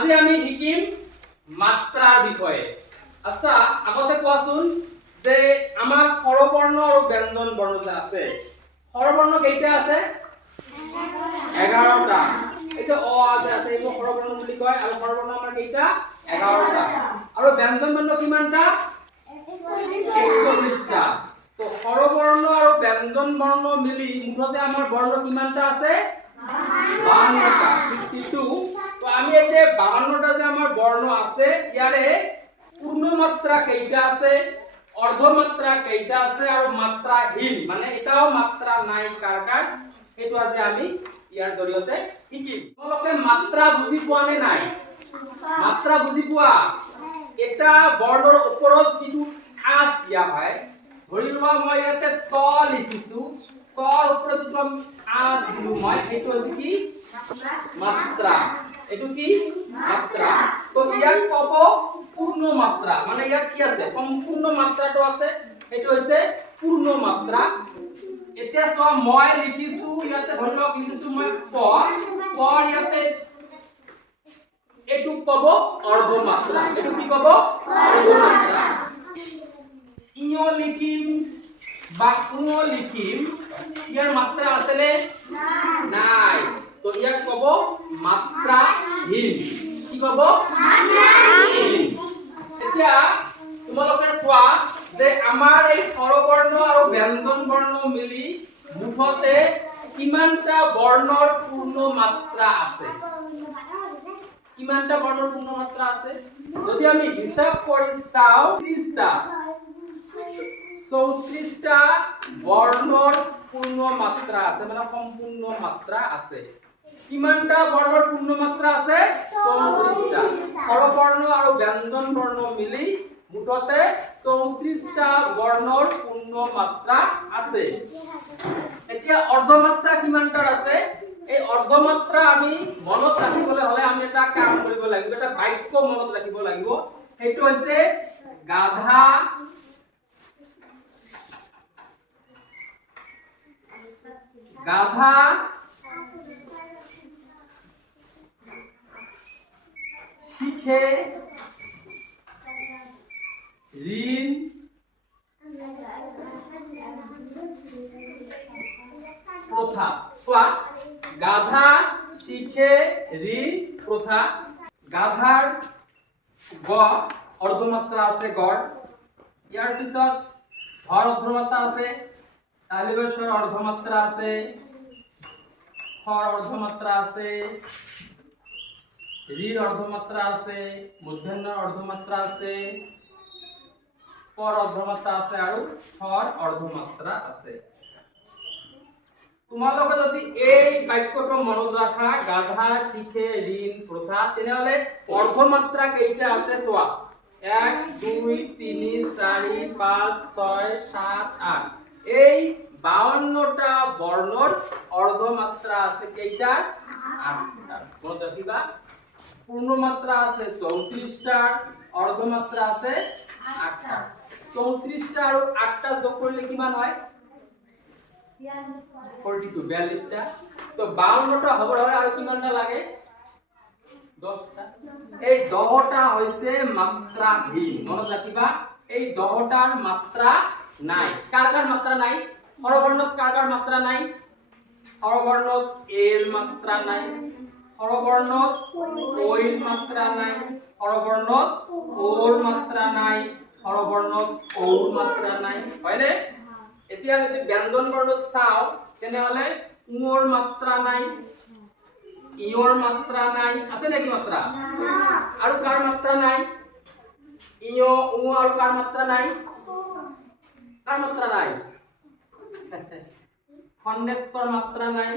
আজি আমি শিকিম মাত্ৰাৰ বিষয়ে। আচ্ছা, আগতে কোৱাচোন যে আমাৰ স্বৰবৰ্ণ আৰু ব্যঞ্জন বৰ্ণ যে আছে, স্বৰবৰ্ণ কেইটা আছে? 11টা। এটা অ আছে, এইবোৰ স্বৰবৰ্ণ বুলি কয়, আৰু স্বৰবৰ্ণ আমাৰ কেইটা? 11টা। আৰু ব্যঞ্জন বৰ্ণ কিমানটা? 21টা। তো স্বৰবৰ্ণ আৰু ব্যঞ্জন বৰ্ণ মিলি মুঠতে আমাৰ বৰ্ণ কিমানটা আছে? 52টা। 52। তো আমি এই যে 52টা যে আমাৰ বৰ্ণ আছে, ইয়াৰে পূৰ্ণমাত্ৰা কেইটা আছে, অৰ্ধমাত্ৰা কেইটা আছে আৰু মাত্ৰাহীন মানে এটাও মাত্ৰা নাই কাৰ কাৰ, সেইটো আজি আমি ইয়াৰ জৰিয়তে শিকিম। তোমালোকে মাত্ৰা বুজি পোৱা নে নাই? মাত্ৰা বুজি পোৱা? এটা বৰ্ণৰ ওপৰত যিটো আঁচ দিয়া হয়, ধৰি লোৱা মই ইয়াতে ত লিখিছো, তৰ ওপৰত যিটো আঁচ দিলো মই, সেইটো হৈছে কি? মাত্ৰা। এইটো কি? মাত্ৰা। তো ইয়াক কব পূৰ্ণ মাত্ৰা, মানে ইয়াত কি আছে? সম্পূৰ্ণ মাত্ৰাটো আছে, সেইটো হৈছে পূৰ্ণ মাত্ৰা। এতিয়া চোৱা, মই লিখিছো ইয়াতে, ধৰি লওক লিখিছো মই প, পৰ ইয়াতে এইটো কব অৰ্ধমাত্ৰা। এইটো কি কব? অৰ্ধমাত্ৰা। ইয় লিখিম বা উ লিখিম, ইয়াৰ মাত্ৰা আছে নে? নাই। তো ইয়াক কব মাত্ৰাহীন। কি কব? মাত্ৰাহীন। এতিয়া তোমালোকে চোৱা যে আমাৰ এই স্বৰবৰ্ণ আৰু ব্যঞ্জন বৰ্ণ মিলি মুঠতে কিমানটা বৰ্ণৰ পূৰ্ণ মাত্ৰা আছে? কিমানটা বৰ্ণৰ পূৰ্ণ মাত্ৰা আছে? যদি আমি হিসাব কৰি চাও, 30টা। 34টা বৰ্ণৰ পূৰ্ণ মাত্ৰা আছে, মানে সম্পূৰ্ণ মাত্ৰা আছে। কিমানটা বৰ্ণৰ পূৰ্ণ মাত্ৰা আছে? 34টা। স্বৰবৰ্ণ আৰু ব্যঞ্জন বৰ্ণ মিলি মুঠতে 34টা বৰ্ণৰ পূৰ্ণ মাত্ৰা আছে। এতিয়া অৰ্ধমাত্ৰা কিমানটাৰ আছে? এই অৰ্ধমাত্ৰা আমি মনত ৰাখিবলৈ হলে আমি এটা কাম কৰিব লাগিব, এটা বাক্য মনত ৰাখিব লাগিব। সেইটো হৈছে গাধা গাধা শিখে ঋণ প্ৰথা। চোৱা, গাধা শিখে ঋণ প্ৰথা। গাধাৰ গ অৰ্ধমাত্ৰা আছে গড়, ইয়াৰ পিছত ঘৰ অৰ্ধমাত্ৰা আছে, তালিবেশ্বৰ অৰ্ধমাত্ৰা আছে, খৰ অৰ্ধমাত্ৰা আছে, ঋৰ অৰ্ধমাত্ৰা আছে, মূৰ্ধন্যৰ অৰ্ধমাত্ৰা আছে, পৰ অৰ্ধমাত্ৰা আছে আৰু খৰ অৰ্ধমাত্ৰা আছে। তোমালোকে যদি এই বাক্যটো মনত ৰাখা, গাধা শিখে ঋণ প্ৰথা, তেনেহলে অৰ্ধমাত্ৰা কেইটা আছে চোৱা, 1 2 3 4 5 6 7 8। এই 52টা বৰ্ণৰ অৰ্ধমাত্ৰা আছে কেইটা? 8টা। মনত ৰাখিবা। পূৰ্ণ মাত্ৰা আছে 34টা, অৰ্ধমাত্ৰা আছে 8টা। 34টা আৰু 8টা যোগ কৰিলে কিমান হয়? 42, 42টা। তো 52টা হবৰ হলে আৰু কিমানটা লাগে? 10টা। এই 10টা হৈছে মাত্ৰাহীন। মনত ৰাখিবা, এই 10টাৰ মাত্ৰা নাই। কাৰ কাৰ মাত্ৰা নাই? স্বৰবৰ্ণত কাৰ কাৰ মাত্ৰা নাই? স্বৰবৰ্ণত এৰ মাত্ৰা নাই, স্বৰবৰ্ণত ঐৰ মাত্ৰা নাই, স্বৰবৰ্ণত ওৰ মাত্ৰা নাই, স্বৰবৰ্ণত ঔৰ মাত্ৰা নাই, হয়নে? এতিয়া যদি ব্যঞ্জন বৰ্ণত চাও, তেনেহলে উৰ মাত্ৰা নাই, ইয়ৰ মাত্ৰা নাই, আছে নেকি মাত্ৰা? আৰু কাৰ মাত্ৰা নাই? ইয় উ আৰু কাৰ মাত্ৰা নাই? কাৰ মাত্ৰা নাই? খণ্ডেত্বৰ মাত্ৰা নাই,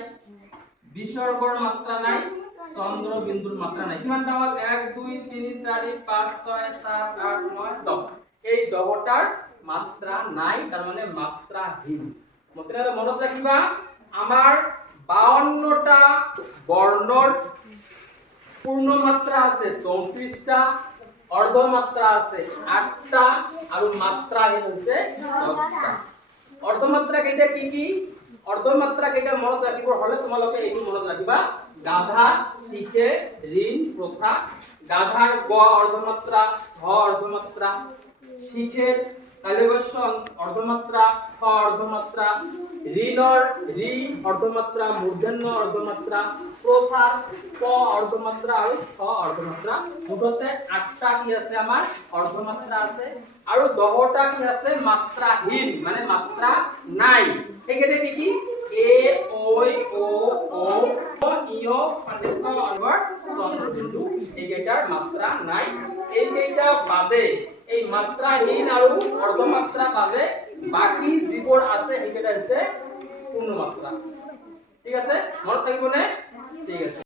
বিসৰ্গৰ মাত্ৰা নাই, চন্দ্ৰ বিন্দুৰ মাত্ৰা নাই। কিমানটা হল? 1 2 3 4 5 6 7 8 9 10। এই 10টাৰ মাত্ৰা নাই, তাৰ মানে মাত্ৰাহীন। মতেৰে মনত ৰাখিবা, আমাৰ 52টা বৰ্ণৰ পূৰ্ণ মাত্ৰা আছে 34টা, অৰ্ধমাত্ৰা আছে 8টা আৰু মাত্ৰাহীন হৈছে 10টা। অৰ্ধমাত্ৰা কেইটা কি কি? অৰ্ধমাত্ৰা কেইটা মনত ৰাখিব হলে তোমালোকে এইটো মনত ৰাখিবা, গাধা শিখে ঋণ প্ৰথা, গাধার গ অর্ধমাত্রা, ঘ অর্ধমাত্রা, শিখের কালিবর্ষণ অর্ধমাত্রা, খ অর্ধমাত্রা, ঋণর রি অর্ধমাত্রা, মূর্ধন্য অর্ধমাত্রা, প্রথার প অর্ধমাত্রা আর খ অর্ধমাত্রা। মুঠতে 8টা কি আছে আমার অর্ধমাত্রা আছে আর 10টা কি আছে মাত্রাহীন মানে মাত্রা নাই। এখানে কি কি এ ওই ও ও ইয় মানে ক আবার চন্দ্রবিন্দু এইটার মাত্রা নাই। এইটা বাদে এই মাত্রাহীন আর অর্ধমাত্রা বাদে বাকি জীবন আছে এইটা হচ্ছে পূর্ণ মাত্রা। ঠিক আছে মনে থাকবে না? ঠিক আছে।